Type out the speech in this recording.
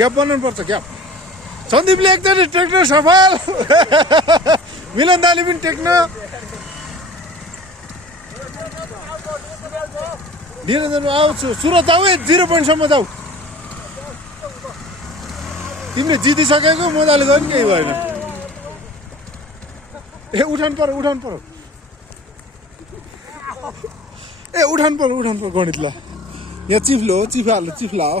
gap बनाउनु पर्छ gap सन्दीपले एकचोटि टेक्न सफल मिलन दाले पनि टेक्न निरञ्जन आउँछु सुरत जाऊ 0 पोइन्टसम्म जाऊ तिमीले जितिसकेको मजाले गर्नु केही भएन ए उठाउनु पर्यो ए उठाउनु पर्यो गणित ल यहाँ चिफ्लो हो चिफाल्नु चिफ्ला हो